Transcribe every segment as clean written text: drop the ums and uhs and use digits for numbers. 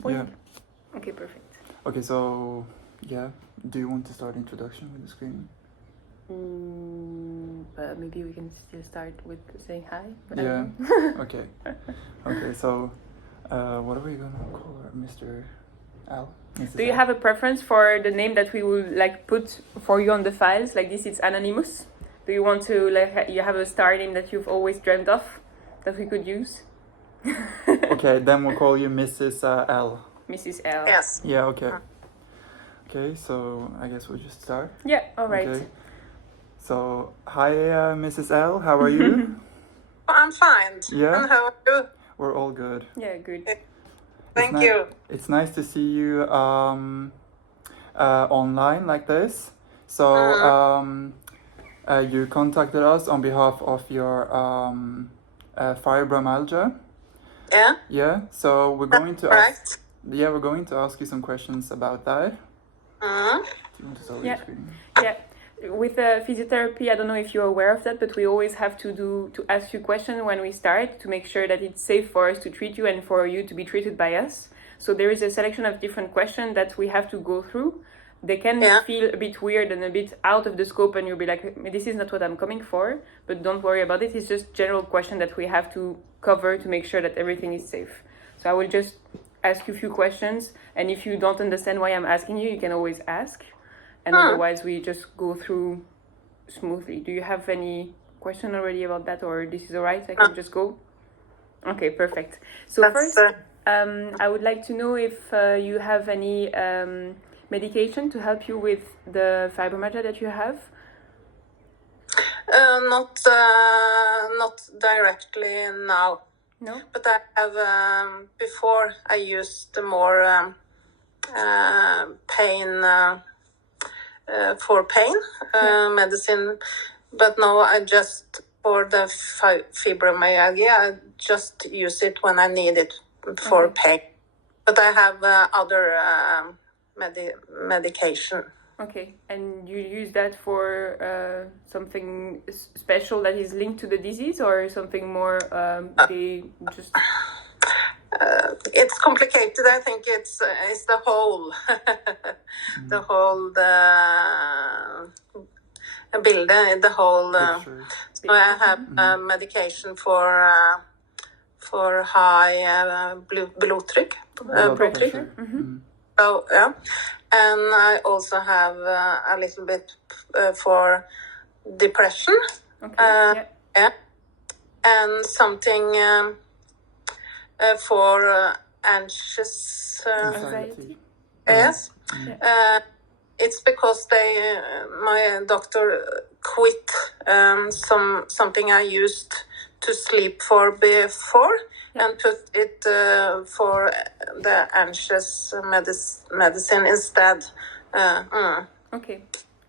for Yeah. you? Okay, perfect. Okay, so yeah, do you want to start introduction with the screening? But maybe we can still start with saying hi. But I Yeah. don't know. Okay. Okay. So, what are we gonna call her, Mr. Al? Mrs. Do you Al? have a preference for the name that we will like put for you on the files? Like this, it's anonymous. Do you want to like you have a star name that you've always dreamt of that we could use? Okay, then we'll call you Mrs. L. Mrs. L. Yes. Yeah. Okay. Okay. So I guess we'll just start. Yeah. All right. Okay. So hi, Mrs. L. How are you? I'm fine. Yeah? And how are you? We're all good. Yeah. Good. Thank ni- you. It's nice to see you online like this. So you contacted us on behalf of your fibromyalgia. Yeah, Yeah. So we're going to ask. correct. Yeah, we're going to ask you some questions about that. Mm. Do you want to start Yeah. with the screening? Yeah. With physiotherapy, I don't know if you're aware of that, but we always have to ask you questions when we start to make sure that it's safe for us to treat you and for you to be treated by us. So there is a selection of different questions that we have to go through. They can Yeah. feel a bit weird and a bit out of the scope, and you'll be like, this is not what I'm coming for, but don't worry about it. It's just general question that we have to cover to make sure that everything is safe. So I will just ask you a few questions, and if you don't understand why I'm asking you, you can always ask. And otherwise, we just go through smoothly. Do you have any question already about that, or this is all right? I can just go? Okay, perfect. So That's, first, I would like to know if you have any medication to help you with the fibromyalgia that you have. Not directly now, No? but I have before I used more pain for pain medicine, but now I just for the fibromyalgia I just use it when I need it for pain. But I have other medication. Okay, and you use that for something special that is linked to the disease, or something more they just... It's complicated. I think it's the whole the whole bilde, the whole. Picture. So I have medication for high blodtryck, Blood blodtryck. pressure. So yeah, and I also have a little bit for depression. Okay, Yeah, and something for anxious. Anxiety. Yes. It's because my doctor quit something I used to sleep for before and put it for the anxious medicine instead. Okay,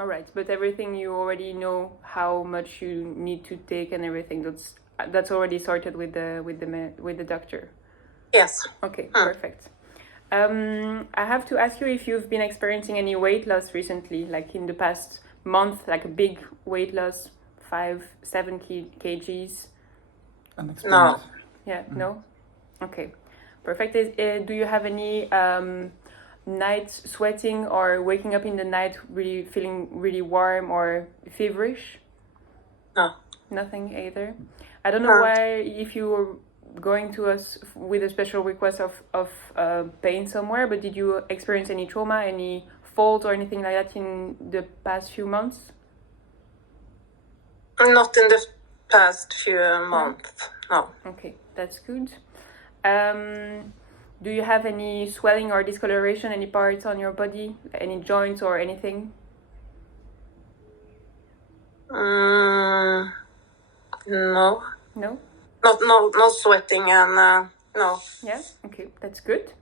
all right. But everything you already know how much you need to take and everything. That's already sorted with the doctor. Yes. Okay, perfect. I have to ask you if you've been experiencing any weight loss recently, like in the past month, like a big weight loss, 5-7 kgs. Unexplained. Yeah, no? Okay, perfect. Do you have any night sweating or waking up in the night really feeling really warm or feverish? No. Nothing either. I don't know why, if you were going to us with a special request of pain somewhere, but did you experience any trauma, any falls or anything like that in the past few months? Not in the past few months. No. Okay, that's good. Do you have any swelling or discoloration, any parts on your body, any joints or anything? No. No? No sweating and no. Yeah, okay, that's good.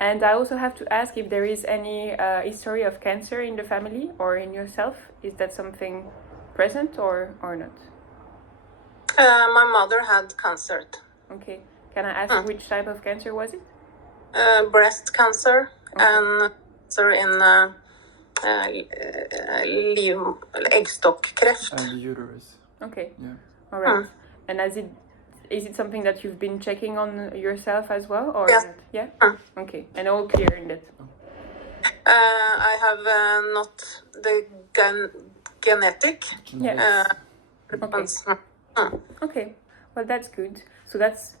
And I also have to ask if there is any history of cancer in the family or in yourself. Is that something present or not? My mother had cancer. Okay, can I ask which type of cancer was it? Breast cancer and cancer in äggstockkreft. And the uterus. Okay, Yeah. all right. And has it is it something that you've been checking on yourself as well, or Yes. not? Yeah? Mm. Okay, and all clear in that. I have not the genetic Genetics. Okay. ones. Okay, well, that's good. So that's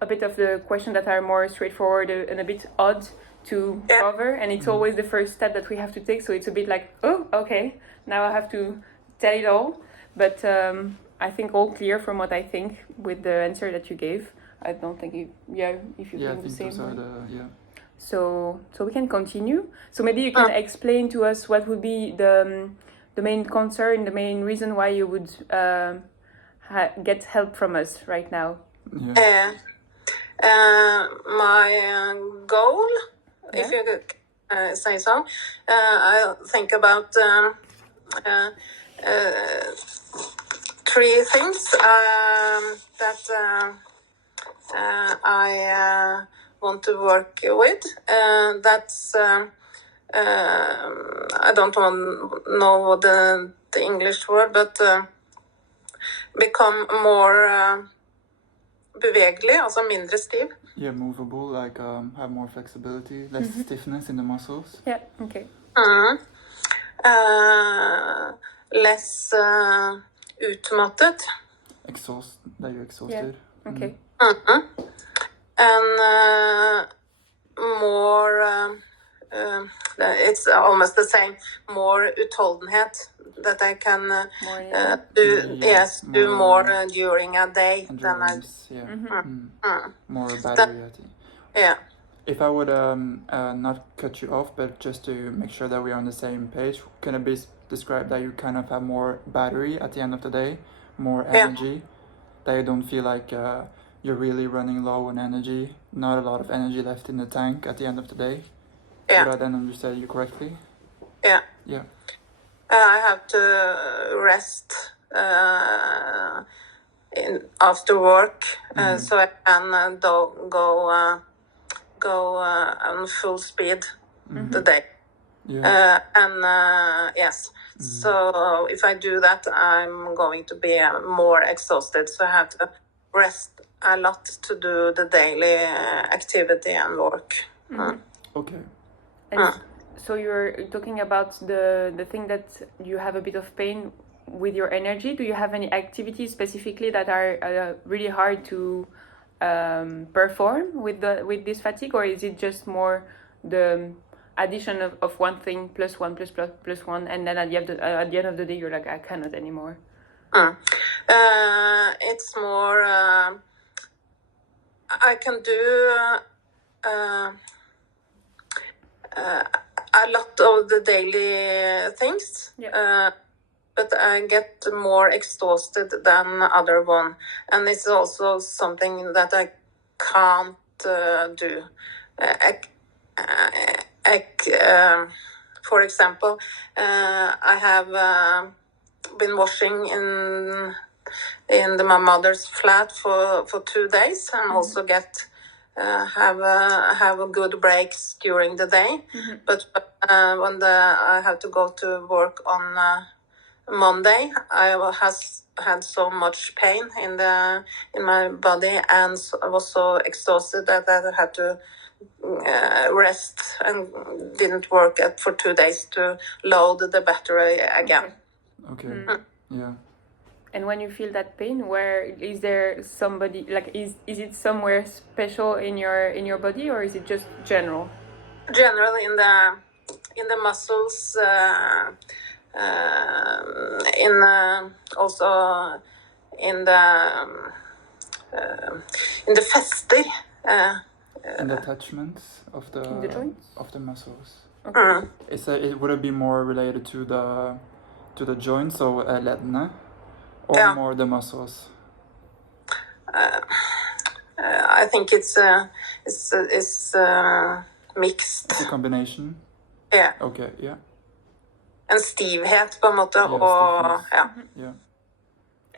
a bit of the questions that are more straightforward and a bit odd to Yeah. cover, and it's always the first step that we have to take. So it's a bit like, oh, okay, now I have to tell it all. But I think all clear from what I think with the answer that you gave. I don't think if you Yeah, I think the think same those are way. the So we can continue. So maybe you can explain to us what would be the main concern, the main reason why you would get help from us right now. yeah. My goal, if Yeah. you could say so, I think about three things that I want to work with. That's I don't know what the English word, but become more bevegelig, altså mindre stiv. Yeah, movable, like have more flexibility, less stiffness in the muscles. Yeah. Okay. Less utmattet. That you're exhausted. Okay. And more, it's almost the same, more utholdenhet, that I can More energy. do more during a day than I. Endurance, more battery, I think. Yeah. If I would not cut you off, but just to make sure that we're on the same page, can it be described that you kind of have more battery at the end of the day, more energy, that you don't feel like you're really running low on energy, not a lot of energy left in the tank at the end of the day? Yeah. Would I then understand you correctly? Yeah. Yeah. I have to rest after work, so I can go on full speed the day. Yeah. Yes. So if I do that, I'm going to be more exhausted. So I have to rest a lot to do the daily activity and work. Okay. And so you're talking about the thing that you have a bit of pain with your energy. Do you have any activities specifically that are really hard to perform with this fatigue, or is it just more the addition of one thing plus one plus one, and then at the end of the day you're like, I cannot anymore? It's more I can do a lot of the daily things, but I get more exhausted than other one, and it's also something that I can't do. For example, I have been washing in my mother's flat for 2 days, and also get have a good breaks during the day. But when I have to go to work on Monday, I has had so much pain in my body, and I was so exhausted that I had to rest and didn't work for 2 days to load the battery again. Okay. Yeah. And when you feel that pain, where is there somebody, like, is it somewhere special in your body, or is it just general? Generally in the muscles, also in the fester. And the attachments of the joints? of the muscles. Okay. Would it be more related to the joints, so leddene, or more the muscles? I think it's mixed. It's a combination. Yeah. Okay. Yeah. En stivhet på en måte, Yeah, og stiffness. Yeah.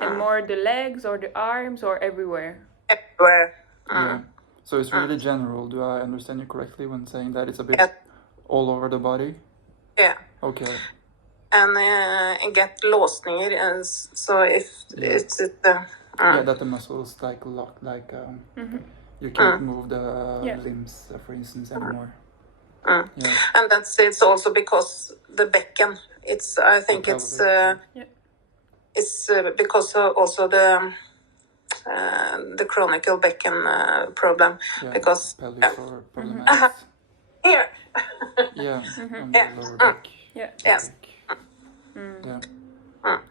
And more the legs or the arms or everywhere? everywhere. Yeah. So it's really general. Do I understand you correctly when saying that it's a bit Yeah. all over the body? Yeah. Okay. And get låsninger, so if it's Yeah, that the muscles like lock, like you can't move the Yeah. limbs, for instance, anymore. Mm. Yeah. And it's also because the becken. I think The it's pelvic. it's because also the chronic becken problem. Yeah, Because pelvic floor problematics. here, Yeah, on Yeah. the lower back. Yeah. Yes. Yeah.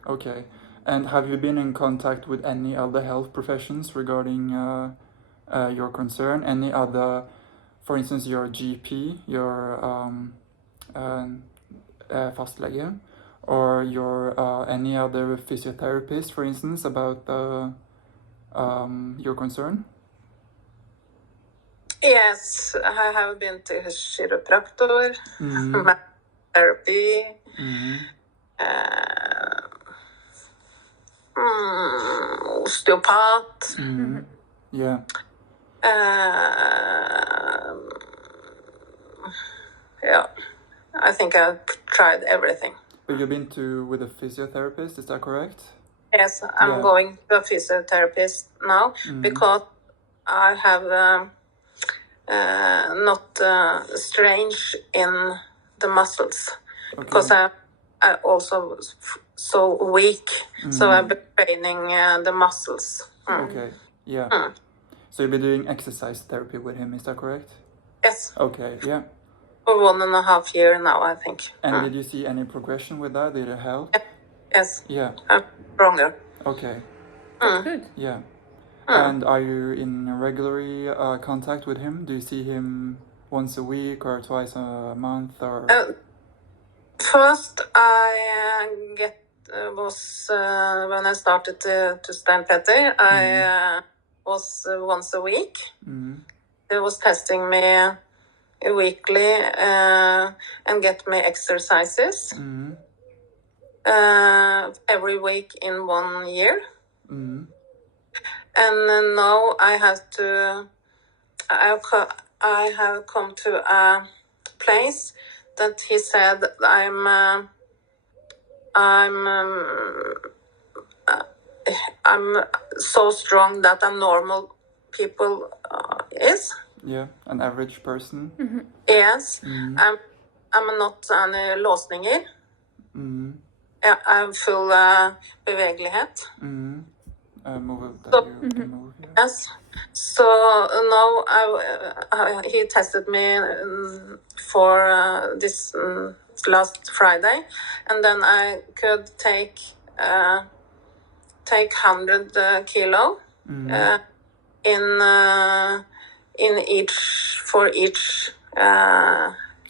Okay. And have you been in contact with any other health professions regarding your concern? Any other, for instance, your GP, your fastlege, or your any other physiotherapist, for instance, about your concern? yes, I have been to a chiropractor, therapy, osteopath. Yeah. Yeah, I think I've tried everything. But you've been with a physiotherapist, is that correct? Yes, I'm Yeah. going to a physiotherapist now because I have not strange in the muscles because I also so weak, so I've been training the muscles. Okay. Yeah. So you've been doing exercise therapy with him, is that correct? Yes, Okay. Yeah. for 1.5 years now, I think. And did you see any progression with that? Did it help? Yes, Yeah. I'm stronger. Okay. That's good. Yeah. And are you in regular contact with him? Do you see him once a week or twice a month or? First, I was when I started to stand Petter, I was once a week. They was testing me weekly and get me exercises every week in 1 year. And now I have come to a place that he said I'm so strong that a normal people is. Yeah, an average person. Yes, I'm not any låsninger. I'm full bevegelighet. Move that you can move. Yeah. Yes. So now he tested me for this last Friday, and then I could take 100 kilo in each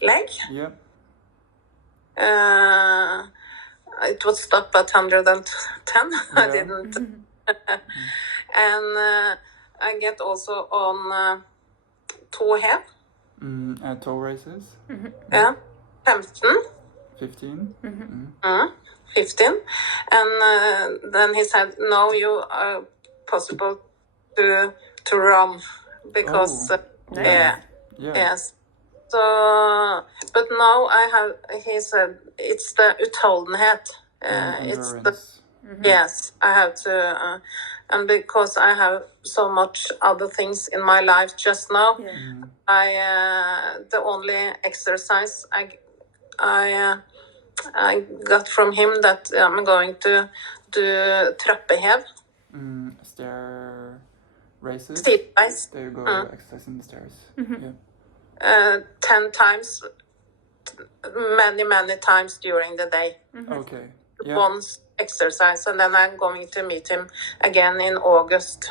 leg. Yeah. It was stopped at 110. I Yeah. didn't. And I get also on toe hev. Toe races. Yeah, 15. 15. 15. And then he said, no, you are possible to run because Yeah. yes. So, but now he said it's the utholdenhet. It's the yes, I have to, and because I have so much other things in my life just now, the only exercise I got from him that I'm going to do trappehev. Stair races. Stigveis. There you go, exercising the stairs. Yeah. 10 times, many times during the day. Okay. Yeah. Once exercise, and then I'm going to meet him again in August.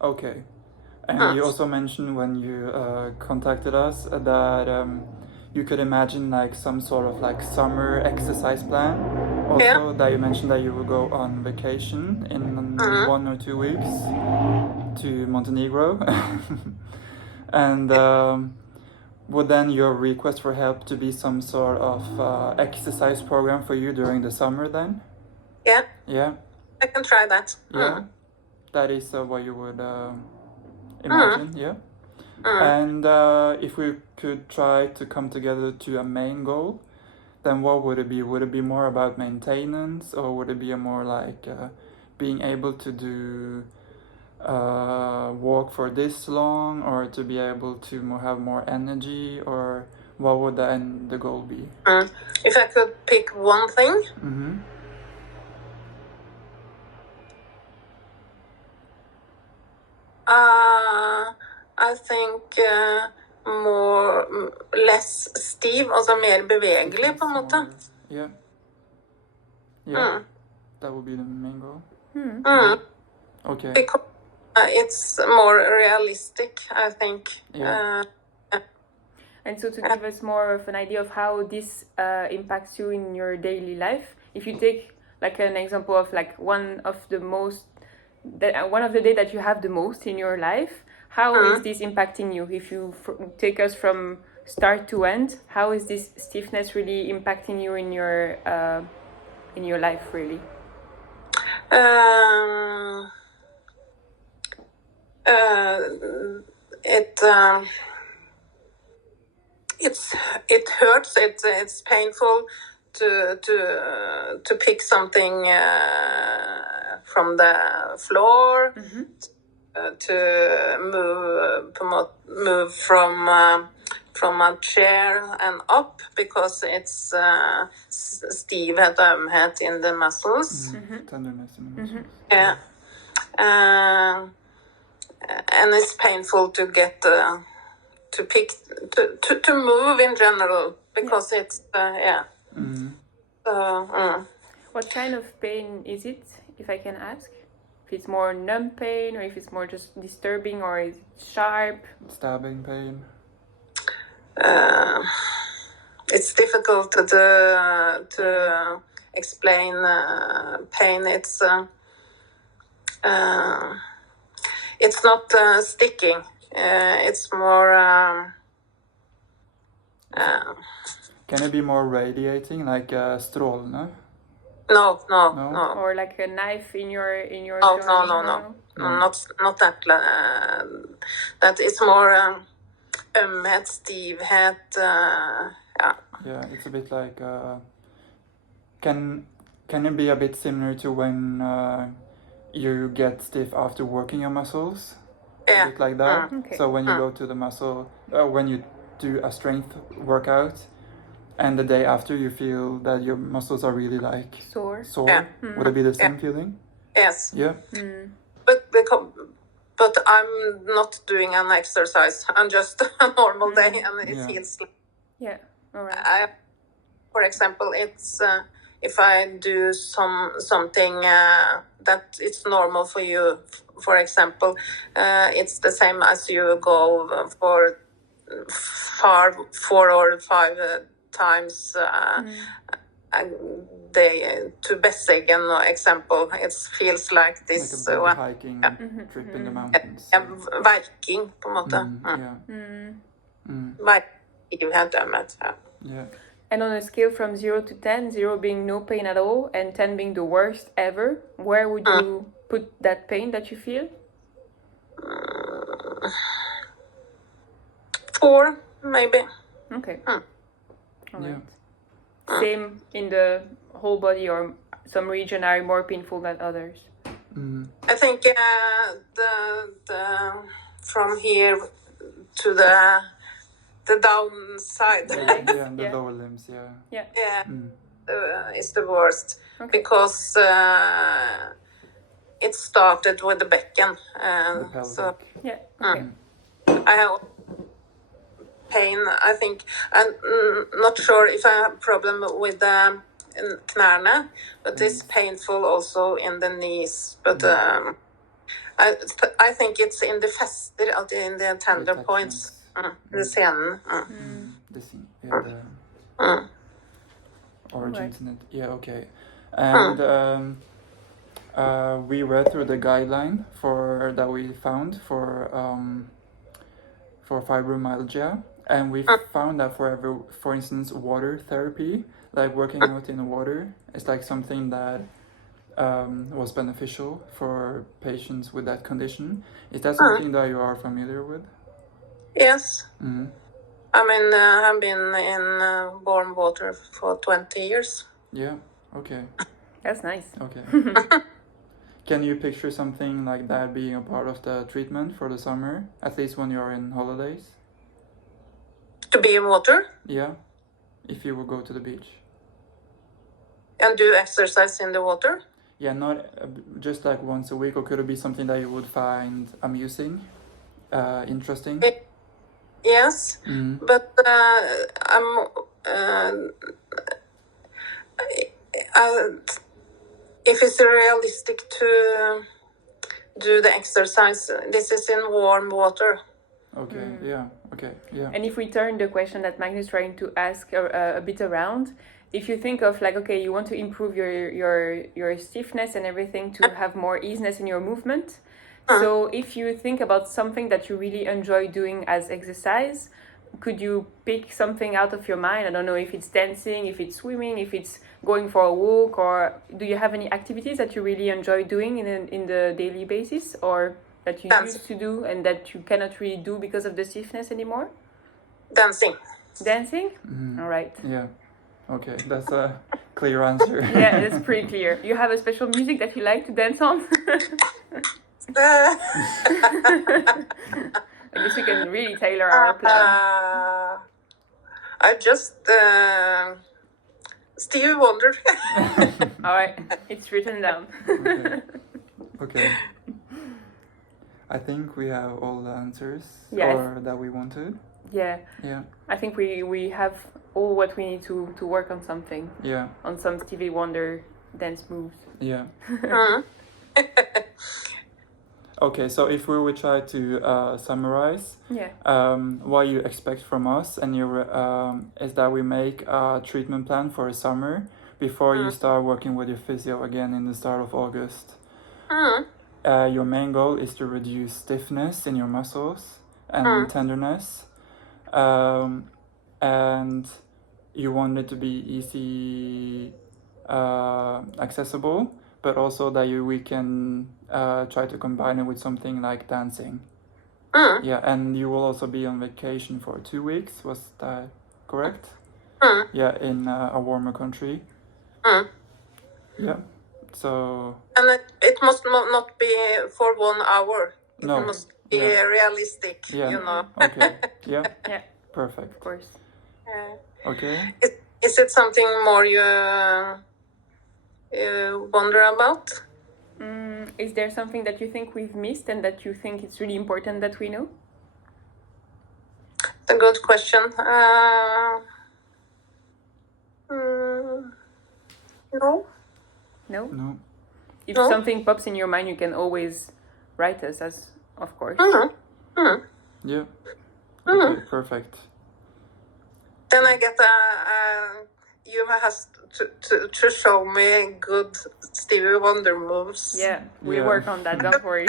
Okay. And you also mentioned when you contacted us that you could imagine like some sort of like summer exercise plan. Also, that you mentioned that you will go on vacation in 1 or 2 weeks to Montenegro. And would then your request for help to be some sort of exercise program for you during the summer then? Yeah. Yeah. I can try that. Yeah. That is what you would imagine, yeah. And if we could try to come together to a main goal, then what would it be? Would it be more about maintenance, or would it be more like being able to do walk for this long, or to be able to have more energy, or what would the goal be? If I could pick one thing, Mm-hmm. I think less stiv, altså mer bevegelig på en måte. Yeah. Yeah. That would be the main goal. Okay. Because it's more realistic, I think. Yeah. And so to give us more of an idea of how this impacts you in your daily life, if you take like an example of like one of the day that you have the most in your life, how is this impacting you? If you take us from start to end, how is this stiffness really impacting you in your life really? It hurts. It's painful to pick something from the floor, to move from a chair and up, because it's stivhet, ømhet in the muscles. Tenderness in the muscles. Yeah. And it's painful to get to pick to move in general, because it's What kind of pain is it, if I can ask? If it's more numb pain, or if it's more just disturbing, or is it sharp? Stabbing pain. It's difficult to explain pain. It's not sticking. It's more. Can it be more radiating, like strålende? No. Or like a knife in your No, joint? not that. That is more ømhet, stivhet. Yeah, it's a bit like. Can it be a bit similar to when you get stiff after working your muscles? Yeah. A bit like that. Okay. So when you go to the muscle, when you do a strength workout, and the day after you feel that your muscles are really like Sore. Yeah. Would it be the same feeling? Yes. Yeah. But I'm not doing an exercise. I'm just a normal day, and it feels like. Yeah. All right. For example, it's if I do something that it's normal for you. For example, it's the same as you go for 4 or 5 times a day to Besseggen, for example. It feels like this Like a big one. hiking trip in the mountains. Verking, på en måte. Stivhet, ømhet. Yeah. And on a scale from 0 to 10, 0 being no pain at all and 10 being the worst ever, where would you put that pain that you feel? 4, maybe. Okay. Yeah. Alright. Same in the whole body, or some region are more painful than others? I think the from here to the downside Yeah, the Yeah. lower limbs, yeah. is the worst, Okay. because it started with the becken. The pelvic. So Yeah. Okay. I have pain. I think I'm not sure if I have a problem with the knärna, but it's painful also in the knees. But I think it's in the fester, in the tender points. The senen. The scene, the origins in it. Yeah, okay. And we read through the guideline that we found for fibromyalgia, and we found that for instance, water therapy, like working out in the water, is like something that was beneficial for patients with that condition. Is that something that you are familiar with? Yes. Mm-hmm. I mean, I've been in warm water for 20 years. Yeah. Okay. That's nice. Okay. Can you picture something like that being a part of the treatment for the summer, at least when you're in holidays? To be in water Yeah, if you will go to the beach. and do exercise in the water. Yeah, not just like once a week, or could it be something that you would find amusing, interesting? Yes, Mm. but if it's realistic to do the exercise, this is in warm water. Okay, yeah, okay, yeah. And if we turn the question that Magnus is trying to ask a bit around, if you think of like, okay, you want to improve your stiffness and everything to have more easiness in your movement. So if you think about something that you really enjoy doing as exercise, could you pick something out of your mind? I don't know if it's dancing, if it's swimming, if it's going for a walk, or do you have any activities that you really enjoy doing in the daily basis, or that you used to do and that you cannot really do because of the stiffness anymore? Dancing. Dancing? All right. Yeah, okay, that's a clear answer. Yeah, that's pretty clear. You have a special music that you like to dance on? I guess we can really tailor our plan. I just Stevie Wonder. All right, it's written down. Okay. Okay. I think we have all the answers Yes. or that we wanted. Yeah, Yeah, I think we have all what we need to work on something, yeah, on some Stevie Wonder dance moves. yeah. Okay, so if we would try to summarize, Yeah. what you expect from us and is that we make a treatment plan for a summer before you start working with your physio again in the start of August. Your main goal is to reduce stiffness in your muscles and tenderness, and you want it to be easy, accessible, but also that we can try to combine it with something like dancing. Yeah, and you will also be on vacation for 2 weeks. Was that correct? Yeah, in a warmer country. Yeah. So. And it must not be for 1 hour. No. It must be realistic, Yeah. you know. Okay. Yeah. Yeah. Perfect. Of course. Okay. Is it something more you wonder about? Is there something that you think we've missed and that you think it's really important that we know? It's a good question. No. No? No. If No. something pops in your mind, you can always write us, as of course. Yeah. Okay. Perfect. Then I get you has to show me good Stevie Wonder moves. Yeah, we Yeah. work on that, don't worry.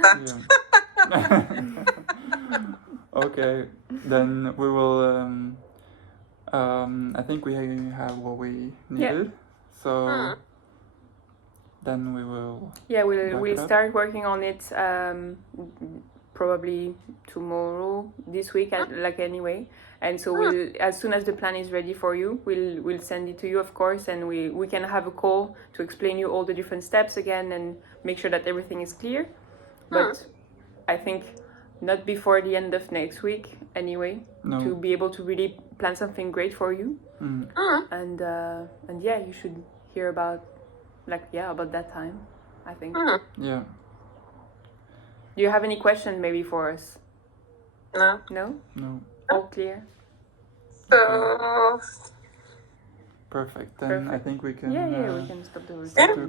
Yeah. Okay. Then we will. I think we have what we needed. So. Then we will. Yeah, Back we'll it up. start working on it probably tomorrow, this week, like anyway. And so we'll, as soon as the plan is ready for you, we'll send it to you, of course, and we can have a call to explain you all the different steps again and make sure that everything is clear. But I think not before the end of next week anyway, No. to be able to really plan something great for you. And yeah, you should hear about about that time, I think. Yeah. Do you have any questions maybe for us? No. No? No. All clear? So Perfect. Then I Perfect. think we can. Yeah, we can stop the recording. stop the